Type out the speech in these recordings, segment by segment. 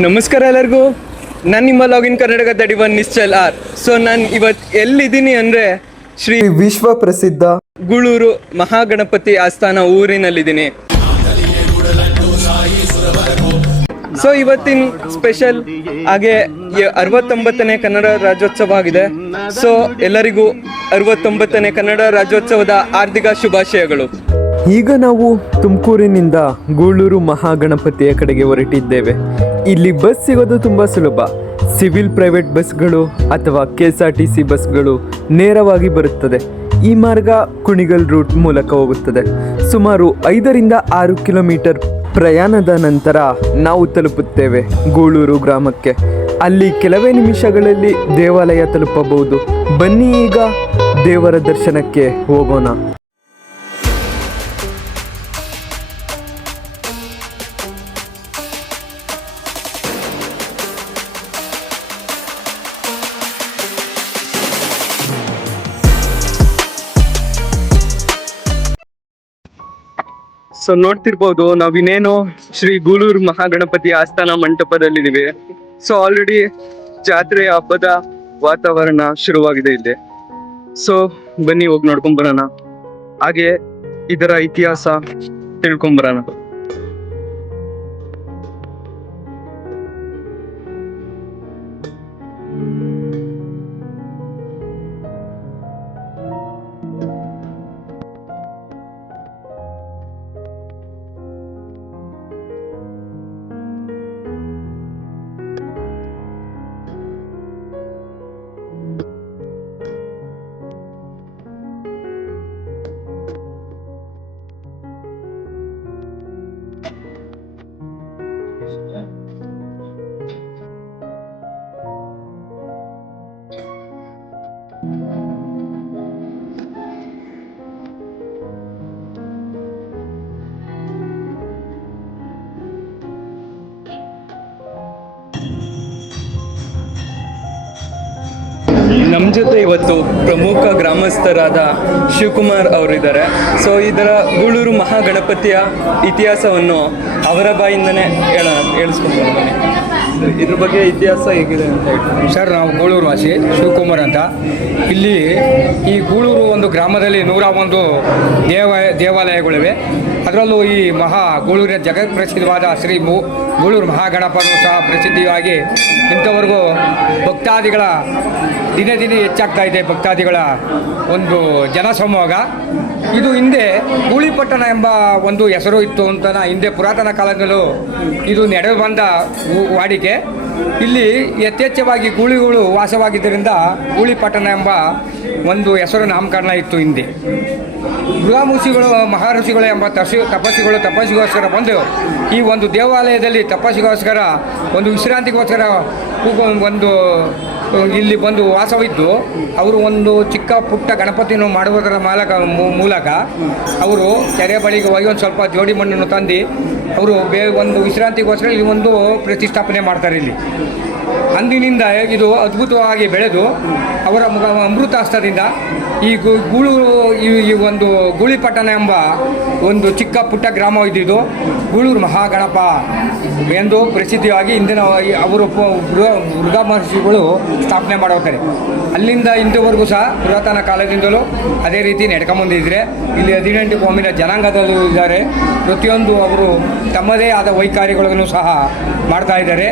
ನಮಸ್ಕಾರ ಎಲ್ಲರಿಗೂ. ನಾನು ನಿಮ್ಮ login Karnataka thirty one Nischal R. So ನಾನು ಇವತ್ತು ಎಲ್ಲಿದ್ದೀನಿ ಅಂದರೆ ಶ್ರೀ ವಿಶ್ವ ಪ್ರಸಿದ್ಧ ಗೂಳೂರು ಮಹಾಗಣಪತಿ ಆಸ್ಥಾನ ಊರಿನಲ್ಲಿದ್ದೀನಿ. ಸೊ ಇವತ್ತಿನ ಸ್ಪೆಷಲ್ ಹಾಗೆ ಅರವತ್ತೊಂಬತ್ತನೇ ಕನ್ನಡ ರಾಜ್ಯೋತ್ಸವ ಆಗಿದೆ. ಸೊ ಎಲ್ಲರಿಗೂ ಅರವತ್ತೊಂಬತ್ತನೇ ಕನ್ನಡ ರಾಜ್ಯೋತ್ಸವದ ಹಾರ್ದಿಕ ಶುಭಾಶಯಗಳು. ಈಗ ನಾವು ತುಮಕೂರಿನಿಂದ ಗೂಳೂರು ಮಹಾಗಣಪತಿಯ ಕಡೆಗೆ ಹೊರಟಿದ್ದೇವೆ. ಇಲ್ಲಿ ಬಸ್ ಸಿಗೋದು ತುಂಬ ಸುಲಭ. ಸಿವಿಲ್ ಪ್ರೈವೇಟ್ ಬಸ್ಗಳು ಅಥವಾ K S R T C ಬಸ್ಗಳು ನೇರವಾಗಿ ಬರುತ್ತದೆ. ಈ ಮಾರ್ಗ ಕುಣಿಗಲ್ ರೂಟ್ ಮೂಲಕ ಹೋಗುತ್ತದೆ. ಸುಮಾರು ಐದರಿಂದ ಆರು ಕಿಲೋಮೀಟರ್ ಪ್ರಯಾಣದ ನಂತರ ನಾವು ತಲುಪುತ್ತೇವೆ ಗೂಳೂರು ಗ್ರಾಮಕ್ಕೆ. ಅಲ್ಲಿ ಕೆಲವೇ ನಿಮಿಷಗಳಲ್ಲಿ ದೇವಾಲಯ ತಲುಪಬಹುದು. ಬನ್ನಿ ಈಗ ದೇವರ ದರ್ಶನಕ್ಕೆ ಹೋಗೋಣ. ಸೊ ನೋಡ್ತಿರ್ಬೋದು, ನಾವಿನ್ನೇನು ಶ್ರೀ ಗೂಳೂರು ಮಹಾಗಣಪತಿ ಆಸ್ಥಾನ ಮಂಟಪದಲ್ಲಿದ್ದೀವಿ. ಸೊ ಆಲ್ರೆಡಿ ಜಾತ್ರೆ ಹಬ್ಬದ ವಾತಾವರಣ ಶುರುವಾಗಿದೆ ಇಲ್ಲಿ. ಸೊ ಬನ್ನಿ ಹೋಗಿ ನೋಡ್ಕೊಂಡ್ ಬರೋಣ ಹಾಗೆ ಇದರ ಇತಿಹಾಸ ತಿಳ್ಕೊಂಡ್ ನಮ್ಮ ಜೊತೆ ಇವತ್ತು ಪ್ರಮುಖ ಗ್ರಾಮಸ್ಥರಾದ ಶಿವಕುಮಾರ್ ಅವರಿದ್ದಾರೆ. ಸೊ ಇದರ ಗೂಳೂರು ಮಹಾಗಣಪತಿಯ ಇತಿಹಾಸವನ್ನು ಅವರ ಬಾಯಿಂದನೇ ಹೇಳ ಹೇಳಿಸ್ಕೊಂಡು ಬನ್ನಿ ಇದ್ರ ಬಗ್ಗೆ ಇತಿಹಾಸ ಹೇಗಿದೆ ಸರ್, ನಾವು ಗೂಳೂರು ವಾಸಿ, ಶಿವಕುಮಾರ್ ಅಂತ. ಇಲ್ಲಿ ಈ ಗೂಳೂರು ಒಂದು ಗ್ರಾಮದಲ್ಲಿ ನೂರ ಒಂದು ದೇವ, ದೇವಾಲಯಗಳಿವೆ. ಅದರಲ್ಲೂ ಈ ಮಹಾ ಗೂಳೂರಿನ ಜಗತ್ ಪ್ರಸಿದ್ಧವಾದ ಶ್ರೀ ಮೂ, ಗೂಳೂರು ಮಹಾಗಣಪನು ಸಹ ಪ್ರಸಿದ್ಧಿಯಾಗಿ ಇಂಥವರೆಗೂ ಭಕ್ತಾದಿಗಳ ದಿನೇ ದಿನೇ ಹೆಚ್ಚಾಗ್ತಾ ಇದೆ, ಭಕ್ತಾದಿಗಳ ಒಂದು ಜನಸಮೂಹ. ಇದು ಹಿಂದೆ ಗೂಳಿಪಟ್ಟಣ ಎಂಬ ಒಂದು ಹೆಸರು ಇತ್ತು ಅಂತ ಹಿಂದೆ ಪುರಾತನ ಕಾಲದಲ್ಲೂ ಇದು ನಡೆದು ಬಂದ ವಾಡಿಕೆ. ಇಲ್ಲಿ ಯಥೇಚ್ಛವಾಗಿ ಗೂಳಿಗಳು ವಾಸವಾಗಿದ್ದರಿಂದ ಗೂಳಿಪಟ್ಟಣ ಎಂಬ ಒಂದು ಹೆಸರು ನಾಮಕರಣ ಇತ್ತು ಹಿಂದೆ. ಗೃಹಮುಷಿಗಳು ಮಹರ್ಷಿಗಳು ಎಂಬ ತಸಿ ತಪಸ್ಸಿಗಳು ತಪಸ್ಸಿಗೋಸ್ಕರ ಬಂದು ಈ ಒಂದು ದೇವಾಲಯದಲ್ಲಿ ತಪಸ್ಸಿಗೋಸ್ಕರ, ಒಂದು ವಿಶ್ರಾಂತಿಗೋಸ್ಕರ ಒಂದು, ಇಲ್ಲಿ ಬಂದು ವಾಸವಿದ್ದು, ಅವರು ಒಂದು ಚಿಕ್ಕ ಪುಟ್ಟ ಗಣಪತಿಯನ್ನು ಮಾಡುವುದರ ಮಾಲಕ ಮೂಲಕ ಅವರು ಕೆರೆ ಬಳಿಗೆ ಹೋಗಿ ಒಂದು ಸ್ವಲ್ಪ ಜೋಡಿ ಮಣ್ಣನ್ನು ತಂದು, ಅವರು ಬೇ, ಒಂದು ವಿಶ್ರಾಂತಿಗೋಸ್ಕರ ಇಲ್ಲಿ ಒಂದು ಪ್ರತಿಷ್ಠಾಪನೆ ಮಾಡ್ತಾರೆ ಇಲ್ಲಿ. ಅಂದಿನಿಂದ ಇದು ಅದ್ಭುತವಾಗಿ ಬೆಳೆದು ಅವರ ಅಮೃತಾಸ್ತ್ರದಿಂದ ಈ ಗೂಳು, ಈ ಒಂದು ಗೂಳಿಪಟ್ಟಣ ಎಂಬ ಒಂದು ಚಿಕ್ಕ ಪುಟ್ಟ ಗ್ರಾಮ ಇದ್ದಿದ್ದು ಗೂಳೂರು ಮಹಾಗಣಪ ಎಂದು ಪ್ರಸಿದ್ಧಿಯಾಗಿ ಇಂದಿನ ಅವರು ಮೃಗ ಮಹರ್ಷಿಗಳು ಸ್ಥಾಪನೆ ಮಾಡುತ್ತಾರೆ. ಅಲ್ಲಿಂದ ಇಂದುವರೆಗೂ ಸಹ ಪುರಾತನ ಕಾಲದಿಂದಲೂ ಅದೇ ರೀತಿ ನಡ್ಕೊಂಬಂದಿದ್ರೆ ಇಲ್ಲಿ ಹದಿನೆಂಟು ಕೋಮಿನ ಜನಾಂಗದಲ್ಲೂ ಇದ್ದಾರೆ. ಪ್ರತಿಯೊಂದು ಅವರು ತಮ್ಮದೇ ಆದ ವೈಕಾರಿಗಳನ್ನು ಸಹ ಮಾಡ್ತಾ ಇದ್ದಾರೆ.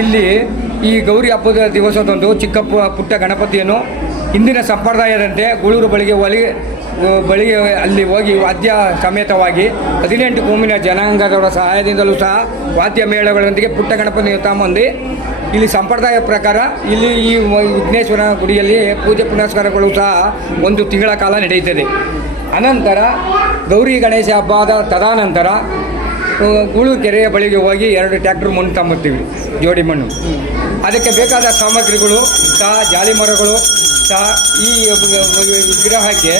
ಇಲ್ಲಿ ಈ ಗೌರಿ ಹಬ್ಬದ ದಿವಸದಂದು ಚಿಕ್ಕಪ್ಪ, ಪುಟ್ಟ ಗಣಪತಿಯನ್ನು ಇಂದಿನ ಸಂಪ್ರದಾಯದಂತೆ ಗೂಳೂರು ಬಳಿಗೆ ಒಲಿ ಬಳಿಗೆ ಅಲ್ಲಿ ಹೋಗಿ ವಾದ್ಯ ಸಮೇತವಾಗಿ ಹದಿನೆಂಟು ಕೋಮಿನ ಜನಾಂಗದವರ ಸಹಾಯದಿಂದಲೂ ಸಹ ವಾದ್ಯ ಮೇಳಗಳೊಂದಿಗೆ ಪುಟ್ಟ ಗಣಪತಿ ತಮ್ಮಂದು. ಇಲ್ಲಿ ಸಂಪ್ರದಾಯ ಪ್ರಕಾರ ಇಲ್ಲಿ ಈ ವಿಘ್ನೇಶ್ವರ ಗುಡಿಯಲ್ಲಿ ಪೂಜೆ ಪುನಸ್ಕಾರಗಳು ಸಹ ಒಂದು ತಿಂಗಳ ಕಾಲ ನಡೆಯುತ್ತದೆ. ಅನಂತರ ಗೌರಿ ಗಣೇಶ ಹಬ್ಬದ ತದನಂತರ ಆ, ಗೂಳೂರು ಕೆರೆಯ ಬಳಿಗೆ ಹೋಗಿ ಎರಡು ಟ್ಯಾಕ್ಟ್ರ್ ಮಣ್ಣು ತಂಬತ್ತೀವಿ ಜೋಡಿ ಮಣ್ಣು. ಅದಕ್ಕೆ ಬೇಕಾದ ಸಾಮಗ್ರಿಗಳು ಸಹ ಜಾಲಿ ಮರಗಳು ಸಹ ಈ ವಿಗ್ರಹಕ್ಕೆ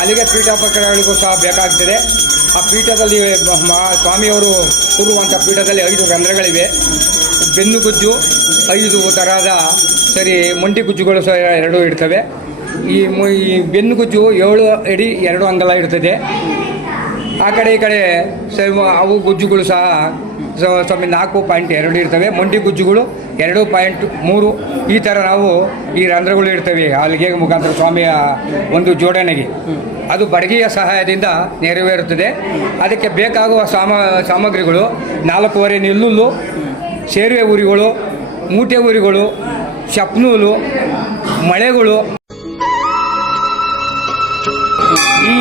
ಅಲ್ಲಿಗೆ ಪೀಠೋಪಕರಣಗಳಿಗೂ ಸಹ ಬೇಕಾಗ್ತದೆ. ಆ ಪೀಠದಲ್ಲಿ ಮಾ ಸ್ವಾಮಿಯವರು ಕೂರುವಂಥ ಪೀಠದಲ್ಲಿ ಐದು ರಂಧ್ರಗಳಿವೆ. ಬೆನ್ನು ಗುಜ್ಜು ಐದು ಥರದ ಸರಿ ಮಂಡಿ ಗುಜ್ಜುಗಳು ಸಹ ಎರಡು ಇರ್ತವೆ. ಈ ಬೆನ್ನು ಗುಜ್ಜು ಏಳು ಅಡಿ ಎರಡು ಅಂಗಲ ಇರ್ತದೆ. ಆ ಕಡೆ, ಈ ಕಡೆ ಅವು ಗುಜ್ಜುಗಳು ಸಹ ಸ್ವಾಮಿ, ನಾಲ್ಕು ಪಾಯಿಂಟ್ ಎರಡು ಇರ್ತವೆ. ಮಂಡಿ ಗುಜ್ಜುಗಳು ಎರಡು ಪಾಯಿಂಟ್ ಮೂರು. ಈ ಥರ ನಾವು ಈ ರಂಧ್ರಗಳು ಇರ್ತವೆ. ಅಲ್ಲಿಗೆ ಮುಖಾಂತರ ಸ್ವಾಮಿಯ ಒಂದು ಜೋಡಣೆಗೆ. ಅದು ಬಡಗಿಯ ಸಹಾಯದಿಂದ ನೆರವೇರುತ್ತದೆ. ಅದಕ್ಕೆ ಬೇಕಾಗುವ ಸಾಮ, ಸಾಮಗ್ರಿಗಳು ನಾಲ್ಕೂವರೆ ನಿಲ್ಲುಲು ಸೇರುವೆ ಉರಿಗಳು, ಮೂಟೆ ಉರಿಗಳು ಚಪ್ನೂಲು ಮಳೆಗಳು. ಈ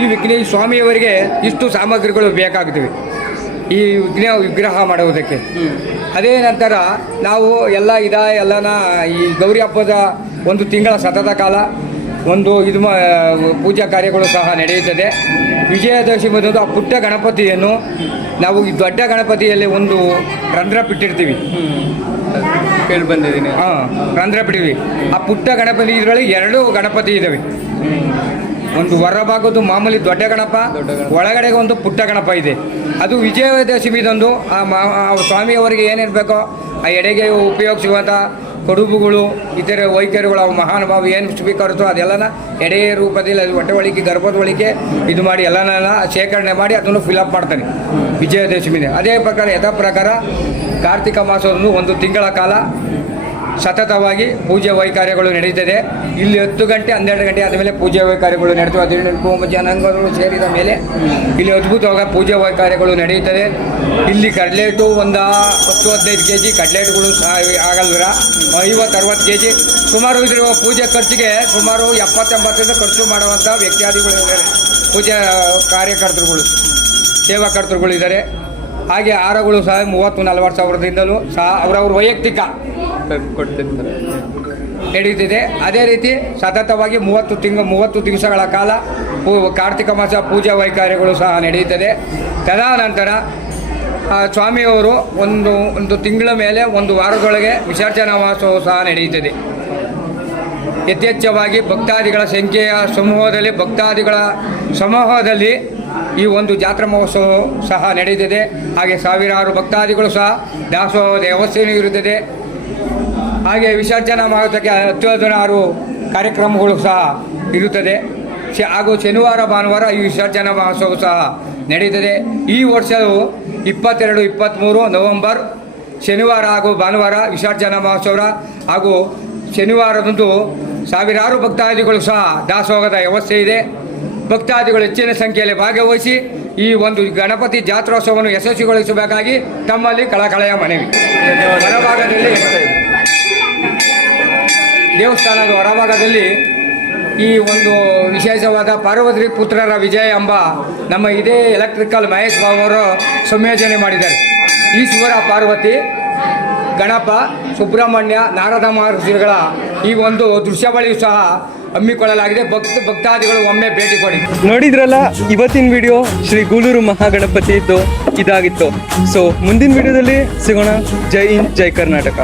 ಈ ವಿಘ್ನ ಈ ಸ್ವಾಮಿಯವರಿಗೆ ಇಷ್ಟು ಸಾಮಗ್ರಿಗಳು ಬೇಕಾಗ್ತವೆ. ಈ ವಿಘ್ನ ವಿಗ್ರಹ ಮಾಡುವುದಕ್ಕೆ. ಅದೇ ನಂತರ ನಾವು ಎಲ್ಲ ಇದ ಎಲ್ಲನ ಈ ಗೌರಿ ಹಬ್ಬದ ಒಂದು ತಿಂಗಳ ಸತತ ಕಾಲ ಒಂದು ಇದು ಪೂಜಾ ಕಾರ್ಯಗಳು ಸಹ ನಡೆಯುತ್ತದೆ. ವಿಜಯದಶಮಿದಂದು ಆ ಪುಟ್ಟ ಗಣಪತಿಯನ್ನು ನಾವು ಈ ದೊಡ್ಡ ಗಣಪತಿಯಲ್ಲಿ ಒಂದು ರಂಧ್ರ ಬಿಟ್ಟಿರ್ತೀವಿ ಕೇಳಿ ಬಂದಿದ್ದೀನಿ. ಹಾಂ ರಂಧ್ರ ಬಿಟ್ಟಿವಿ ಆ ಪುಟ್ಟ ಗಣಪತಿ ಇದರೊಳಗೆ ಎರಡು ಗಣಪತಿ ಇದ್ದಾವೆ ಒಂದು ಹೊರ ಭಾಗದ್ದು ಮಾಮೂಲಿ ದೊಡ್ಡ ಗಣಪ ಒಳಗಡೆ ಒಂದು ಪುಟ್ಟ ಗಣಪ ಇದೆ. ಅದು ವಿಜಯದಶಮಿದಂದು ಆ ಮಾ ಸ್ವಾಮಿಯವರಿಗೆ ಏನಿರಬೇಕೋ, ಆ ಎಡೆಗೆ ಉಪಯೋಗಿಸುವಂಥ ಕೊಡುಬುಗಳು, ಇತರೆ ವೈಖರಿಗಳು, ಅವು ಮಹಾನುಭಾವ ಏನು ಸ್ವೀಕರಿಸೋ ಅದೆಲ್ಲನ ಎಡೆಯ ರೂಪದಲ್ಲಿ ಅದು ಹೊಟ್ಟೆ ಒಳಿಕೆ ಗರ್ಭದ ಒಳಿಕೆ ಇದು ಮಾಡಿ ಎಲ್ಲನ ಶೇಖರಣೆ ಮಾಡಿ ಅದನ್ನು ಫಿಲಪ್ ಮಾಡ್ತಾನೆ ವಿಜಯದಶಮಿನೇ ಅದೇ ಪ್ರಕಾರ ಯಥಾ ಪ್ರಕಾರ ಕಾರ್ತಿಕ ಮಾಸವನ್ನು ಒಂದು ತಿಂಗಳ ಕಾಲ ಸತತವಾಗಿ ಪೂಜೆ ವೈಕಾರ್ಯಗಳು ನಡೀತದೆ. ಇಲ್ಲಿ ಹತ್ತು ಗಂಟೆ, ಹನ್ನೆರಡು ಗಂಟೆ ಆದಮೇಲೆ ಪೂಜೆ ವೈಕಾರ್ಯಗಳು ನಡೆದು ಹದಿನೆಂಟು ಜನಾಂಗಗಳು ಸೇರಿದ ಮೇಲೆ ಇಲ್ಲಿ ಅದ್ಭುತವಾಗಿ ಪೂಜೆ ವೈಕಾರ್ಯಗಳು ನಡೆಯುತ್ತದೆ ಇಲ್ಲಿ ಕಡ್ಲೇಟು ಒಂದು ಹತ್ತು, ಹದಿನೈದು ಕೆ ಜಿ ಕಡ್ಲೆಟ್ಗಳು ಸಹ ಆಗಲ್ವರ? ಐವತ್ತು, ಅರವತ್ತು ಕೆ ಜಿ ಸುಮಾರು ಇದ್ರ ಪೂಜೆ ಖರ್ಚಿಗೆ ಸುಮಾರು ಎಪ್ಪತ್ತೆಂಬತ್ತರಿಂದ ಖರ್ಚು ಮಾಡುವಂಥ ವ್ಯಕ್ತಿಯಾದಿಗಳು ಪೂಜಾ ಕಾರ್ಯಕರ್ತರುಗಳು, ಸೇವಾಕರ್ತರುಗಳು ಇದ್ದಾರೆ. ಹಾಗೆ ಆರಗಳು ಸಹ ಮೂವತ್ತು ನಲವತ್ತು ಸಾವಿರದಿಂದಲೂ ಸಹ ಅವರವ್ರ ವೈಯಕ್ತಿಕ ನಡೆಯುತ್ತಿದೆ. ಅದೇ ರೀತಿ ಸತತವಾಗಿ ಮೂವತ್ತು ತಿಂಗಳು ಮೂವತ್ತು ದಿವಸಗಳ ಕಾಲ ಕಾರ್ತಿಕ ಮಾಸ ಪೂಜಾ ವೈಕಾರ್ಯಗಳು ಸಹ ನಡೆಯುತ್ತದೆ. ತದನಂತರ ಸ್ವಾಮಿಯವರು ಒಂದು ಒಂದು ತಿಂಗಳ ಮೇಲೆ ಒಂದು ವಾರದೊಳಗೆ ವಿಸರ್ಜನಾ ಮಾಸವು ಸಹ ನಡೆಯುತ್ತದೆ. ಯಥೇಚ್ಛವಾಗಿ ಭಕ್ತಾದಿಗಳ ಸಂಖ್ಯೆಯ ಸಮೂಹದಲ್ಲಿ, ಭಕ್ತಾದಿಗಳ ಸಮೂಹದಲ್ಲಿ ಈ ಒಂದು ಜಾತ್ರಾ ಮಹೋತ್ಸವ ಸಹ ನಡೆದಿದೆ. ಹಾಗೆ ಸಾವಿರಾರು ಭಕ್ತಾದಿಗಳು ಸಹ ದಾಸೋಹದ ವ್ಯವಸ್ಥೆಯೂ ಇರುತ್ತದೆ. ಹಾಗೆ ವಿಸರ್ಜನಾ ಮಾಡೋದಕ್ಕೆ ಹತ್ತು ಹದಿನಾರು ಕಾರ್ಯಕ್ರಮಗಳು ಸಹ ಇರುತ್ತದೆ. ಹಾಗೂ ಶನಿವಾರ, ಭಾನುವಾರ ಈ ವಿಸರ್ಜನಾ ಮಹೋತ್ಸವ ಸಹ ನಡೆಯುತ್ತದೆ ಈ ವರ್ಷವು ಇಪ್ಪತ್ತೆರಡು ಇಪ್ಪತ್ತ್ಮೂರು ನವೆಂಬರ್, ಶನಿವಾರ ಹಾಗೂ ಭಾನುವಾರ ವಿಸರ್ಜನಾ ಮಹೋತ್ಸವ ಹಾಗೂ ಶನಿವಾರದಂದು ಸಾವಿರಾರು ಭಕ್ತಾದಿಗಳು ಸಹ ದಾಸೋಹದ ವ್ಯವಸ್ಥೆ ಇದೆ. ಭಕ್ತಾದಿಗಳು ಹೆಚ್ಚಿನ ಸಂಖ್ಯೆಯಲ್ಲಿ ಭಾಗವಹಿಸಿ ಈ ಒಂದು ಗಣಪತಿ ಜಾತ್ರೋತ್ಸವವನ್ನು ಯಶಸ್ವಿಗೊಳಿಸಬೇಕಾಗಿ ತಮ್ಮಲ್ಲಿ ಕಳಕಳೆಯ ಮನವಿ. ಹೊರಭಾಗದಲ್ಲಿ ದೇವಸ್ಥಾನದ ಹೊರಭಾಗದಲ್ಲಿ ಈ ಒಂದು ವಿಶೇಷವಾದ ಪಾರ್ವತಿ ಪುತ್ರರ ವಿಜಯ ಎಂಬ ನಮ್ಮ ಇದೇ ಎಲೆಕ್ಟ್ರಿಕಲ್ ಮಹೇಶ್ ಬಾಬು ಅವರು ಸಂಯೋಜನೆ ಮಾಡಿದ್ದಾರೆ. ಈಶ್ವರ ಪಾರ್ವತಿ ಗಣಪ, ಸುಬ್ರಹ್ಮಣ್ಯ, ನಾರದ ಮಹರ್ಷಿಗಳ ಈ ಒಂದು ದೃಶ್ಯಾವಳಿಯು ಸಹ ಹಮ್ಮಿಕೊಳ್ಳಲಾಗಿದೆ. ಭಕ್ತ, ಭಕ್ತಾದಿಗಳು ಒಮ್ಮೆ ಭೇಟಿ ಕೊಡಿ. ನೋಡಿದ್ರಲ್ಲ, ಇವತ್ತಿನ ವಿಡಿಯೋ ಶ್ರೀ ಗೂಳೂರು ಮಹಾಗಣಪತಿ ಇದ್ದು ಇದಾಗಿತ್ತು. ಸೊ ಮುಂದಿನ ವಿಡಿಯೋದಲ್ಲಿ ಸಿಗೋಣ. ಜೈ ಹಿಂದ್, ಜೈ ಕರ್ನಾಟಕ.